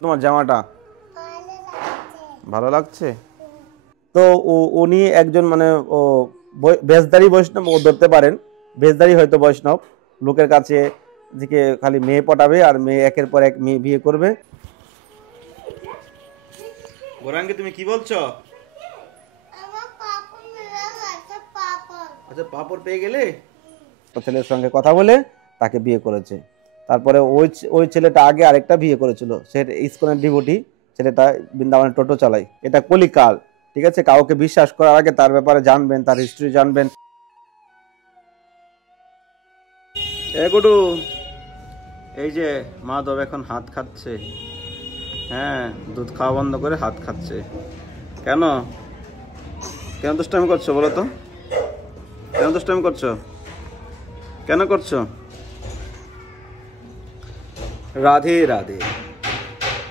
তোমার জামাটা ভালো লাগছে? তো উনি একজন মানে ও বেশধারী বৈষ্ণব, ও ধরতে পারেন বেশধারী হয়তো বৈষ্ণব, লোকের কাছে দিকে খালি মেয়ে পটাবে আর মেয়ে একের পর এক মেয়ে বিয়ে করবে। গোরাঙ্গি তুমি কি বলছো? আচ্ছা পাপড় পেয়ে গেলে ছেলের সঙ্গে কথা বলে তাকে বিয়ে করেছে। তারপরে ওই ছেলেটা আগে আরেকটা বিয়ে করেছিল, সে ইসকনের ডিভোটি, ছেলেটা বৃন্দাবনে টোটো চালায়। এটা কলিকাল, ঠিক আছে? কাউকে বিশ্বাস করার আগে তার ব্যাপারে জানবেন, তার হিস্ট্রি জানবেন। গুডু, এই যে মাধব এখন হাত খাচ্ছে। হ্যাঁ, দুধ খাওয়া বন্ধ করে হাত খাচ্ছে। কেন কেন দুষ্টামি করছো বলো তো? কেন দুষ্টামি করছো? কেন করছো? রাধে রাধে,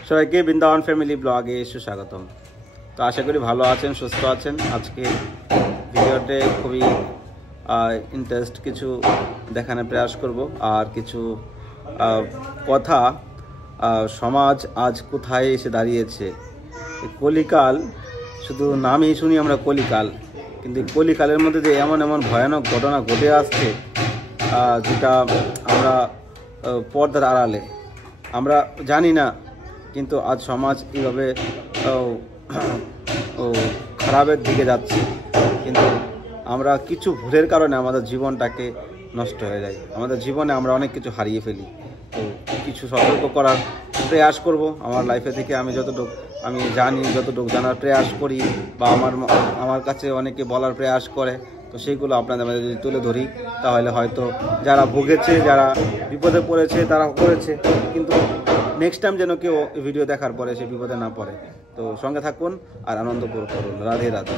সবাইকে বৃন্দাবন ফ্যামিলি ব্লগে সুস্বাগতম। তো আশা করি ভালো আছেন, সুস্থ আছেন। আজকে ভিডিওতে খুবই ইন্টারেস্ট কিছু দেখানোর প্রয়াস করব, আর কিছু কথা, সমাজ আজ কোথায় এসে দাঁড়িয়েছে। কলিকাল শুধু নামই শুনি আমরা কলিকাল, কিন্তু কলিকালের মধ্যে যে এমন এমন ভয়ানক ঘটনা ঘটে আসছে, যেটা আমরা পর্দার আড়ালে আমরা জানি না, কিন্তু আজ সমাজ এইভাবে খারাপের দিকে যাচ্ছে। কিন্তু আমরা কিছু ভুলের কারণে আমাদের জীবনটাকে নষ্ট হয়ে যায়, আমাদের জীবনে আমরা অনেক কিছু হারিয়ে ফেলি। তো কিছু সতর্ক করার প্রয়াস করব আমার লাইফে থেকে, আমি যতটুকু আমি জানি, যতটুকু জানার প্রয়াস করি, বা আমার কাছে অনেকে বলার প্রয়াস করে, তো সেইগুলো আপনাদের মাঝে যদি তুলে ধরি, তাহলে হয়তো যারা ভুগেছে, যারা বিপদে পড়েছে, তারা করেছে, কিন্তু নেক্সট টাইম যেন কেউ ভিডিও দেখার পরে সে বিপদে না পড়ে। তো সঙ্গে থাকুন আর আনন্দ করুন। রাধে রাধে।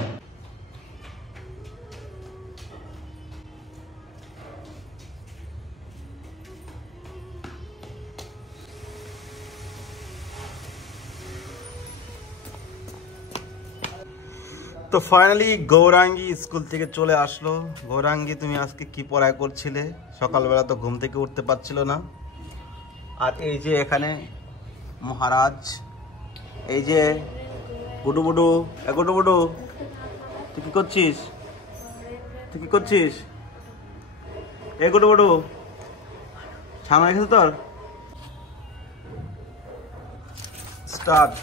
তো ফাইনালি গৌরাঙ্গী স্কুল থেকে চলে আসলো। গৌরাঙ্গী, তুমি আজকে কি পড়ায় করছিলে? সকালবেলা তো ঘুম থেকে উঠতে পারছিল না। আর এই যে এখানে মহারাজ, এই যে গুডু বুডু, গুডু বুডু, তুই কি করছিস? তুই কি করছিস? এ গুডু বুডু, ছানা গেছে তোর? স্টার্ট।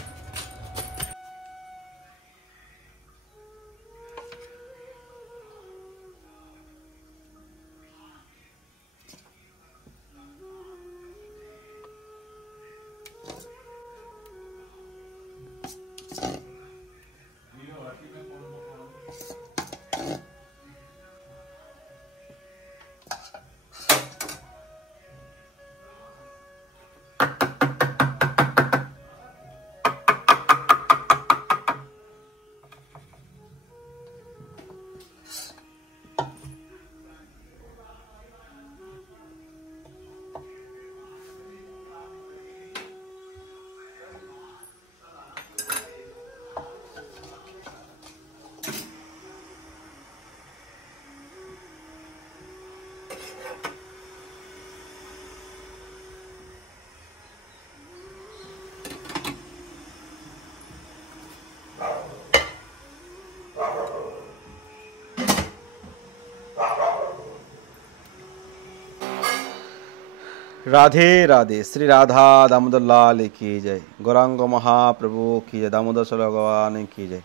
राधे राधे, श्री राधा दामोदर लाल की जय, गौरांग महाप्रभु की जय, दामोदर भगवान की जय,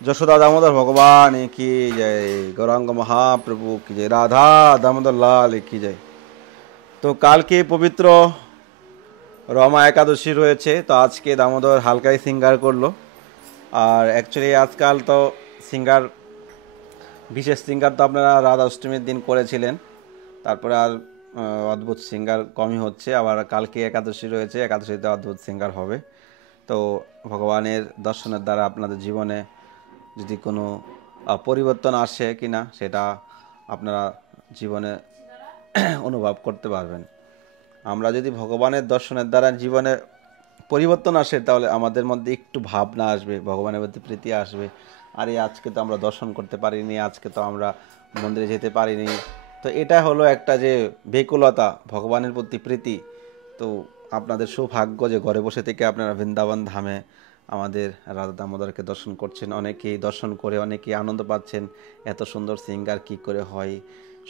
যশোদা দামোদর ভগবান কি জয়, গৌরাঙ্গ মহাপ্রভু কি জয়, রাধা দামোদর লাল কি জয়। তো কালকে পবিত্র রমা একাদশী রয়েছে, তো আজকে দামোদর হালকাই সিঙ্গার করলো। আর অ্যাকচুয়ালি আজকাল তো সিঙ্গার, বিশেষ সিঙ্গার তো আপনারা রাধা অষ্টমীর দিন করেছিলেন, তারপরে আর অদ্ভুত সিঙ্গার কমই হচ্ছে। আবার কালকে একাদশী রয়েছে, একাদশীতে অদ্ভুত সিঙ্গার হবে। তো ভগবানের দর্শনের দ্বারা আপনাদের জীবনে যদি কোনো পরিবর্তন আসে কিনা, সেটা আপনারা জীবনে অনুভব করতে পারবেন। আমরা যদি ভগবানের দর্শনের দ্বারা জীবনে পরিবর্তন আসে, তাহলে আমাদের মধ্যে একটু ভাবনা আসবে, ভগবানের প্রতি প্রীতি আসবে। আর এই আজকে তো আমরা দর্শন করতে পারিনি, আজকে তো আমরা মন্দিরে যেতে পারিনি, তো এটা হলো একটা যে ব্যাকুলতা, ভগবানের প্রতি প্রীতি। তো আপনাদের সৌভাগ্য যে ঘরে বসে থেকে আপনারা বৃন্দাবন ধামে আমাদের রাধা দামোদরকে দর্শন করছেন। অনেকেই দর্শন করে অনেকেই আনন্দ পাচ্ছেন। এত সুন্দর সিঙ্গার কি করে হয়,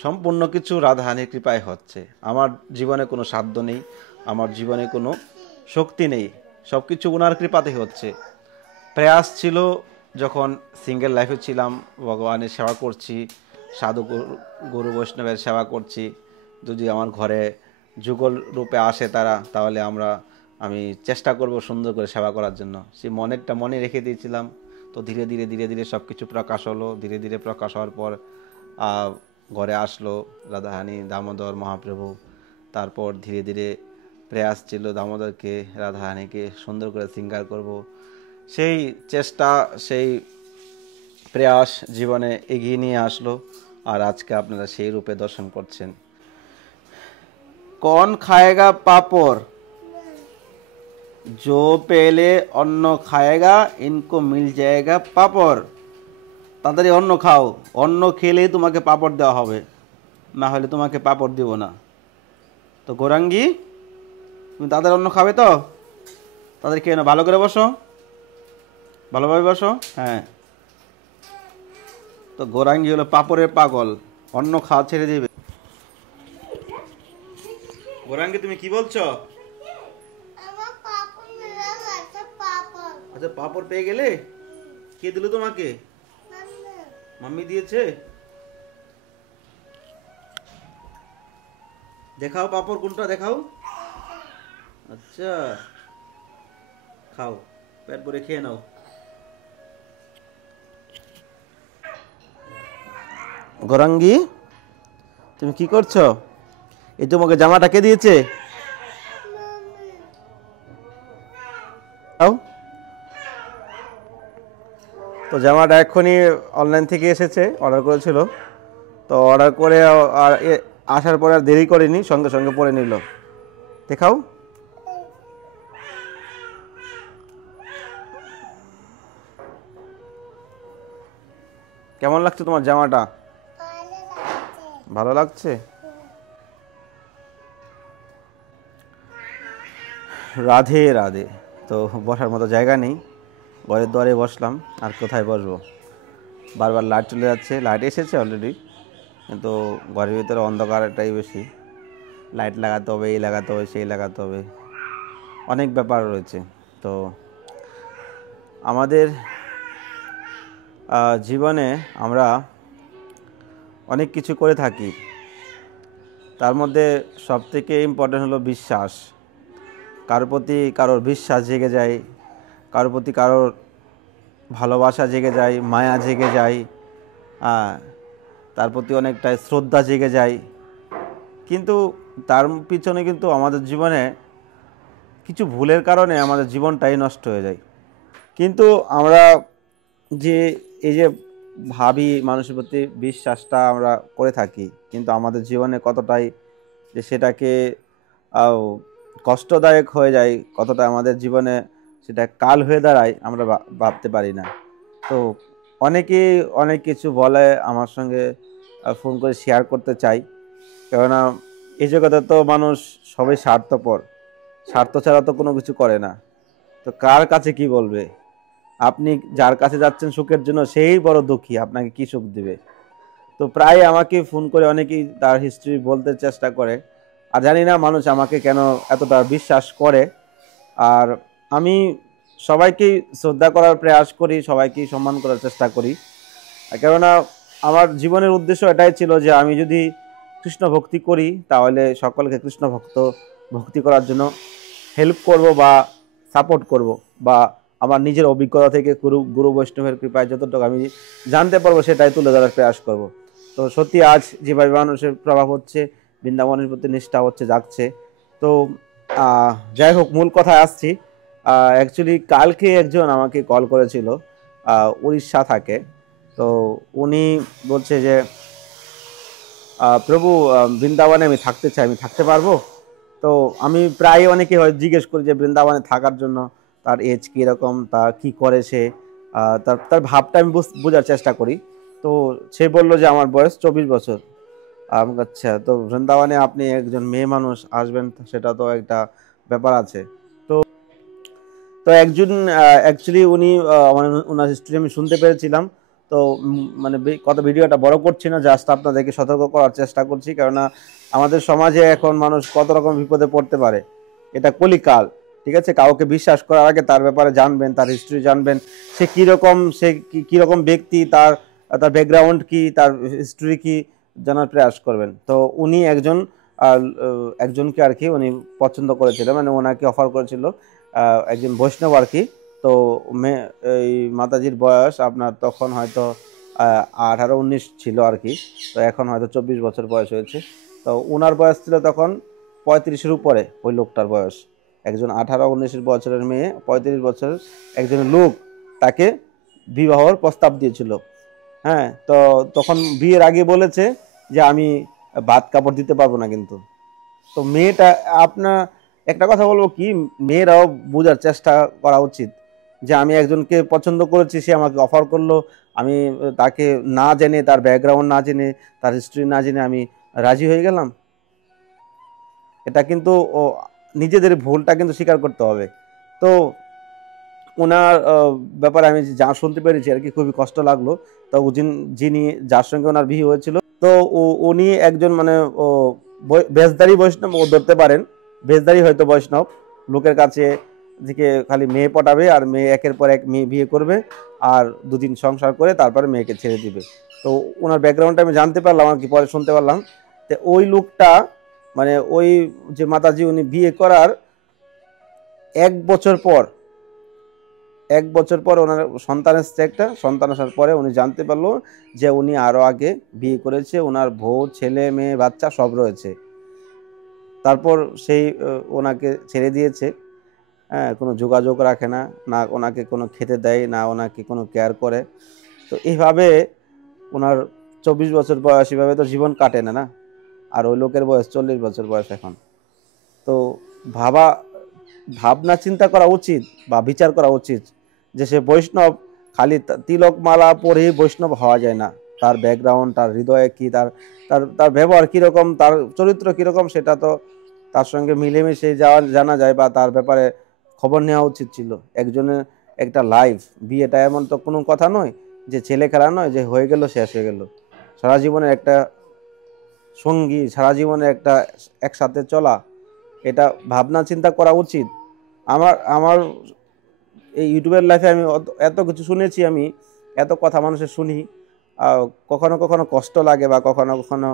সম্পূর্ণ কিছু রাধারানীর কৃপায় হচ্ছে। আমার জীবনে কোনো সাধ্য নেই, আমার জীবনে কোনো শক্তি নেই, সব কিছু ওনার কৃপাতে হচ্ছে। প্রয়াস ছিল যখন সিঙ্গেল লাইফে ছিলাম, ভগবানের সেবা করছি, সাধু গুরু বৈষ্ণবের সেবা করছি। যদি আমার ঘরে যুগল রূপে আসে তারা, তাহলে আমি চেষ্টা করব সুন্দর করে সেবা করার জন্য। সেই মনে রেখে দিয়েছিলাম। তো ধীরে ধীরে ধীরে ধীরে সব কিছু প্রকাশ হলো। ধীরে ধীরে প্রকাশ হওয়ার পর ঘরে আসলো রাধারানী দামোদর মহাপ্রভু। তারপর ধীরে ধীরে প্রয়াস ছিল দামোদরকে রাধারানীকে সুন্দর করে শৃঙ্গার করব। সেই চেষ্টা, সেই প্রয়াস জীবনে এগিয়ে নিয়ে আসলো, আর আজকে আপনারা সেই রূপে দর্শন করছেন। কौन खाएगा पापड़, जो पहले अन्न खाएगा इनको मिल जाएगा पापड़। তাড়াতাড়ি অন্ন খাও, অন্ন খেলেই তোমাকে পাপড় দেওয়া হবে, না হলে তোমাকে পাপড় দিব না। তো গৌরাঙ্গী, তুমি তাদের অন্ন খাবে তো? তাদের খেয়ে নাও, ভালো করে বসো, ভালোভাবে বসো। হ্যাঁ, তো গৌরাঙ্গী হলো পাপড়ের পাগল, অন্ন খাওয়া ছেড়ে দিবে। গৌরাঙ্গী, তুমি কি বলছো? আচ্ছা, পাপড় পেয়ে গেলে? কে দিল তোমাকে? মাম্মি দিয়েছে। দেখাও পাপড় কোনটা, দেখাও। আচ্ছা, খাও, পেট ভরে খেয়ে নাও। গৌরাঙ্গী, তুমি কি করছো? এই তোমাকে জামাটা কে দিয়েছে? তো জামাটা এক্ষুনি অনলাইন থেকে এসেছে, অর্ডার করেছিল। তো অর্ডার করে আর আসার পরে আর দেরি করেনি, সঙ্গে সঙ্গে পরে নিল। দেখাও। কেমন লাগছে তোমার জামাটা? ভালো লাগছে। রাধে রাধে। তো বসার মতো জায়গা নেই, ঘরের দ্বারে বসলাম, আর কোথায় বসবো? বারবার লাইট চলে যাচ্ছে। লাইট এসেছে অলরেডি, কিন্তু ঘরের ভিতরে অন্ধকারটাই বেশি। লাইট লাগাতে হবে, এই লাগাতে হবে, সেই লাগাতে হবে, অনেক ব্যাপার রয়েছে। তো আমাদের জীবনে আমরা অনেক কিছু করে থাকি, তার মধ্যে সবথেকে ইম্পর্টেন্ট হলো বিশ্বাস। কারোর প্রতি কারোর বিশ্বাস জেগে যায়, কারোর প্রতি কারোর ভালোবাসা জেগে যায়, মায়া জেগে যায়, তার প্রতি অনেকটাই শ্রদ্ধা জেগে যায়। কিন্তু তার পিছনে কিন্তু আমাদের জীবনে কিছু ভুলের কারণে আমাদের জীবনটাই নষ্ট হয়ে যায়। কিন্তু আমরা যে এই যে ভাবি মানুষের প্রতি বিশ্বাসটা আমরা করে থাকি, কিন্তু আমাদের জীবনে কতটাই যে সেটাকে কষ্টদায়ক হয়ে যায়, কতটা আমাদের জীবনে সেটা কাল হয়ে দাঁড়ায়, আমরা ভাবতে পারি না। তো অনেকেই অনেক কিছু বলে, আমার সঙ্গে ফোন করে শেয়ার করতে চাই। কেননা এই জগতে তো মানুষ সবাই স্বার্থপর, স্বার্থ ছাড়া তো কোনো কিছু করে না। তো কার কাছে কি বলবে? আপনি যার কাছে যাচ্ছেন সুখের জন্য, সেই বড় দুঃখী, আপনাকে কি সুখ দিবে? তো প্রায় আমাকে ফোন করে অনেকেই তার হিস্ট্রি বলতে চেষ্টা করে, আর জানি না মানুষ আমাকে কেন এতটা বিশ্বাস করে। আর আমি সবাইকেই শ্রদ্ধা করার প্রয়াস করি, সবাইকেই সম্মান করার চেষ্টা করি। কেননা আমার জীবনের উদ্দেশ্য এটাই ছিল যে আমি যদি কৃষ্ণ ভক্তি করি, তাহলে সকলকে কৃষ্ণ ভক্তি করার জন্য হেল্প করব বা সাপোর্ট করব, বা আমার নিজের অভিজ্ঞতা থেকে গুরু বৈষ্ণবের কৃপায় যতটুকু আমি জানতে পারবো সেটাই তুলে ধরার প্রয়াস করব। তো সত্যি আজ যেভাবে মানুষের প্রভাব হচ্ছে, বৃন্দাবনের প্রতি নিষ্ঠা হচ্ছে, জাগছে। তো যাই হোক, মূল কথায় আসছি। অ্যাকচুয়ালি কালকে একজন আমাকে কল করেছিল, উড়িষ্যা থাকে। তো উনি বলছে যে প্রভু, বৃন্দাবনে আমি থাকতে চাই, আমি থাকতে পারবো? তো আমি প্রায় অনেকে হয় জিজ্ঞেস করি যে বৃন্দাবনে থাকার জন্য তার এজ কীরকম, তার কী করে সে, তার ভাবটা আমি বোঝার চেষ্টা করি। তো সে বলল যে আমার বয়স 24 বছর। আচ্ছা, তো বৃন্দাবনে আপনি একজন মেয়ে মানুষ আসবেন, সেটা তো একটা ব্যাপার আছে। তো তো একজন অ্যাকচুয়ালি উনি মানে ওনার হিস্ট্রি আমি শুনতে পেরেছিলাম। তো মানে কত ভিডিওটা বড় করছি না, জাস্ট আপনাদেরকে সতর্ক করার চেষ্টা করছি, কেননা আমাদের সমাজে এখন মানুষ কত রকম বিপদে পড়তে পারে। এটা কলিকাল, ঠিক আছে? কাউকে বিশ্বাস করার আগে তার ব্যাপারে জানবেন, তার হিস্ট্রি জানবেন, সে কীরকম, সে কীরকম ব্যক্তি, তার তার ব্যাকগ্রাউন্ড কি, তার হিস্ট্রি কি, জানার প্রয়াস করবেন। তো উনি একজনকে আর কি উনি পছন্দ করেছিল, মানে ওনাকে অফার করেছিল, একজন বৈষ্ণব আর কি। তো এই মাতাজির বয়স আপনার তখন হয়তো 18-19 ছিল আর কি। তো এখন হয়তো 24 বছর বয়স হয়েছে। তো ওনার বয়স ছিল তখন 35-এর উপরে। ওই লোকটার বয়স, একজন 18-19 বছরের মেয়ে, 35 বছরের একজন লোক তাকে বিবাহর প্রস্তাব দিয়েছিল। হ্যাঁ, তো তখন বিয়ের আগে বলেছে যে আমি ভাত কাপড় দিতে পারবো না কিন্তু। তো মেয়েটা, আপনার একটা কথা বলবো কি, মেয়েরাও বোঝার চেষ্টা করা উচিত যে আমি একজনকে পছন্দ করেছি, সে আমাকে অফার করলো, আমি তাকে না জেনে, তার ব্যাকগ্রাউন্ড না জেনে, তার হিস্ট্রি না জেনে আমি রাজি হয়ে গেলাম। এটা কিন্তু নিজেদের ভুলটা কিন্তু স্বীকার করতে হবে। তো ওনার ব্যাপারে আমি যা শুনতে পেরেছি আর কি, খুবই কষ্ট লাগলো। তো যিনি যার সঙ্গে ওনার বিয়ে হয়েছিল, তো উনি একজন মানে বেশধারী বৈষ্ণব ও ধরতে পারেন। বেশধারী হয়তো বৈষ্ণব, লোকের কাছে থেকে খালি মেয়ে পটাবে, আর মেয়ে একের পর এক মেয়ে বিয়ে করবে, আর দুদিন সংসার করে তারপরে মেয়েকে ছেড়ে দিবে। তো ওনার ব্যাকগ্রাউন্ডটা আমি জানতে পারলাম আর কি, পরে শুনতে পারলাম। তো ওই লোকটা মানে ওই যে মাতাজি, উনি বিয়ে করার 1 বছর পর ওনার সন্তান এসছে, একটা সন্তান আসার পরে উনি জানতে পারলো যে উনি আরও আগে বিয়ে করেছে, ওনার বউ, ছেলে মেয়ে, বাচ্চা সব রয়েছে। তারপর সেই ওনাকে ছেড়ে দিয়েছে। হ্যাঁ, কোনো যোগাযোগ রাখে না, না ওনাকে কোনো খেতে দেয়, না ওনাকে কোনো কেয়ার করে। তো এইভাবে ওনার 24 বছর বয়স, এভাবে তো জীবন কাটে না, না? আর ওই লোকের বয়স 40 বছর বয়স এখন। তো ভাবনা চিন্তা করা উচিত, বা বিচার করা উচিত যে সে বৈষ্ণব, খালি তিলক মালা পরেই বৈষ্ণব হওয়া যায় না। তার ব্যাকগ্রাউন্ড, তার হৃদয়ে কি, তার তার তার ব্যবহার কীরকম, তার চরিত্র কীরকম, সেটা তো তার সঙ্গে মিলেমিশে জানা যায়, বা তার ব্যাপারে খবর নেওয়া উচিত ছিল। একজনের একটা লাইফ, বিয়েটা এমন তো কোনো কথা নয় যে ছেলে খেলা নয়, যে হয়ে গেল শেষ হয়ে গেল। সারা জীবনের একটা সঙ্গী, সারা জীবনে একটা একসাথে চলা, এটা ভাবনা চিন্তা করা উচিত। আমার আমার এই ইউটিউবের লাইফে আমি এত কিছু শুনেছি, আমি এত কথা মানুষের শুনি, কখনো কখনো কষ্ট লাগে, বা কখনো কখনো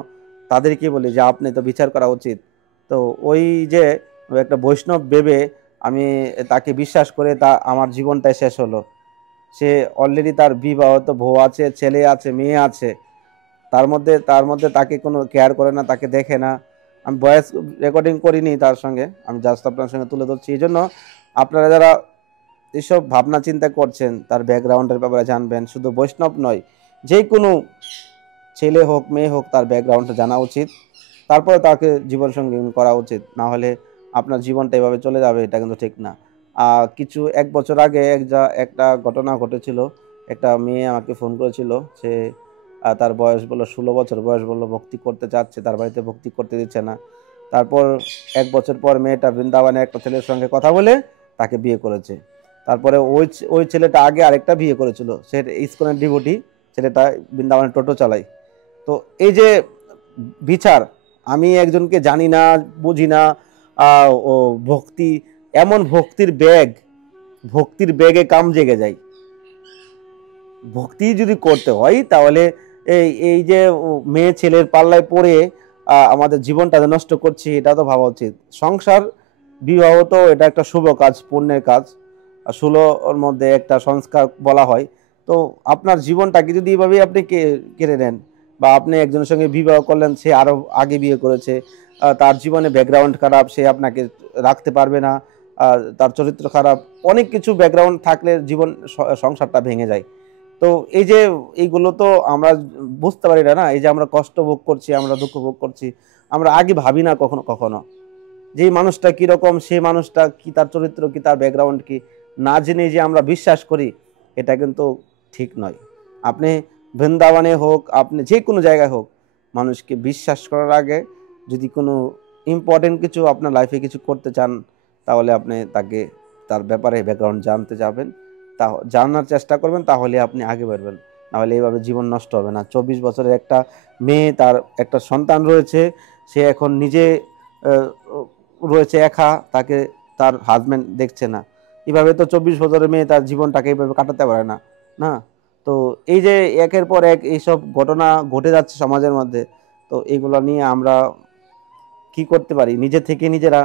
তাদেরকে বলি যে আপনি তো বিচার করা উচিত। তো ওই যে একটা বৈষ্ণব ভেবে আমি তাকে বিশ্বাস করে আমার জীবনটাই শেষ হলো। সে অলরেডি তার বিবাহিত বউ আছে, ছেলে আছে, মেয়ে আছে, তার মধ্যে তাকে কোনো কেয়ার করে না, তাকে দেখে না। আমি ভয়েস রেকর্ডিং করিনি তার সঙ্গে, আমি জাস্ট আপনার সঙ্গে তুলে ধরছি। এই জন্য আপনারা যারা এসব ভাবনা চিন্তা করছেন, তার ব্যাকগ্রাউন্ডের ব্যাপারে জানবেন। শুধু বৈষ্ণব নয়, যে কোনো ছেলে হোক মেয়ে হোক, তার ব্যাকগ্রাউন্ডটা জানা উচিত, তারপরে তাকে জীবনসঙ্গী করা উচিত। না হলে আপনার জীবনটা এভাবে চলে যাবে, এটা কিন্তু ঠিক না। 1 বছর আগে একটা ঘটনা ঘটেছিল। একটা মেয়ে আমাকে ফোন করেছিল, সে তার বয়স বললো 16 বছর বয়স, বললো ভক্তি করতে চাচ্ছে, তার বাড়িতে ভক্তি করতে দিচ্ছে না। তারপর 1 বছর পর মেয়েটা বৃন্দাবনে একটা ছেলের সঙ্গে কথা বলে তাকে বিয়ে করেছে। তারপরে ওই ছেলেটা আগে আরেকটা বিয়ে করেছিল, সে ইসকনের ডিভোটি, ছেলেটা বৃন্দাবনে টোটো চালায়। তো এই যে বিচার, আমি একজনকে জানি না, বুঝি না, ও ভক্তি, এমন ভক্তির বেগে কাম জেগে যায়। ভক্তি যদি করতে হয়, তাহলে এই যে মেয়ে ছেলের পাল্লায় পড়ে আমাদের জীবনটা নষ্ট করছি, এটা তো ভাবা উচিত। সংসার, বিবাহ তো এটা একটা শুভ কাজ, পুণ্যের কাজ, 16-র মধ্যে একটা সংস্কার বলা হয়। তো আপনার জীবনটাকে যদি এভাবেই আপনি কেড়ে নেন, বা আপনি একজনের সঙ্গে বিবাহ করলেন, সে আরো আগে বিয়ে করেছে, তার জীবনে ব্যাকগ্রাউন্ড খারাপ, সে আপনাকে রাখতে পারবে না, তার চরিত্র খারাপ, অনেক কিছু ব্যাকগ্রাউন্ড থাকলে সংসারটা ভেঙে যায়। তো এই যে এইগুলো তো আমরা বুঝতে পারি না, এই যে আমরা কষ্ট ভোগ করছি, আমরা দুঃখ ভোগ করছি, আমরা আগে ভাবি না কখনো কখনো যে মানুষটা কিরকম, সে মানুষটা কি, তার চরিত্র কি, তার ব্যাকগ্রাউন্ড কি, না জেনে যে আমরা বিশ্বাস করি, এটা কিন্তু ঠিক নয়। আপনি বৃন্দাবনে হোক, আপনি যে কোনো জায়গায় হোক, মানুষকে বিশ্বাস করার আগে যদি কোনো ইম্পর্টেন্ট কিছু আপনার লাইফে কিছু করতে চান, তাহলে আপনি তাকে তার ব্যাপারে ব্যাকগ্রাউন্ড জানতে যাবেন, তা জানার চেষ্টা করবেন, তাহলে আপনি আগে বাড়বেন। নাহলে এইভাবে জীবন নষ্ট হবে না। 24 বছরের একটা মেয়ে, তার একটা সন্তান রয়েছে, সে এখন নিজে রয়েছে একা, তাকে তার হাজব্যান্ড দেখছে না। এভাবে তো 24 বছরের মেয়ে তার জীবনটাকে এইভাবে কাটাতে পারে না, না? তো এই যে একের পর এক এইসব ঘটনা ঘটে যাচ্ছে সমাজের মধ্যে, তো এগুলো নিয়ে আমরা কি করতে পারি? নিজে থেকে নিজেরা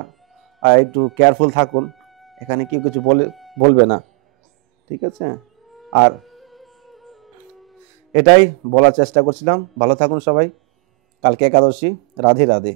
একটু কেয়ারফুল থাকুন। এখানে কেউ কিছু বলবে না, ঠিক আছে? আর এটাই বলার চেষ্টা করছিলাম। ভালো থাকুন সবাই। কালকে একাদশী। রাধে রাধে।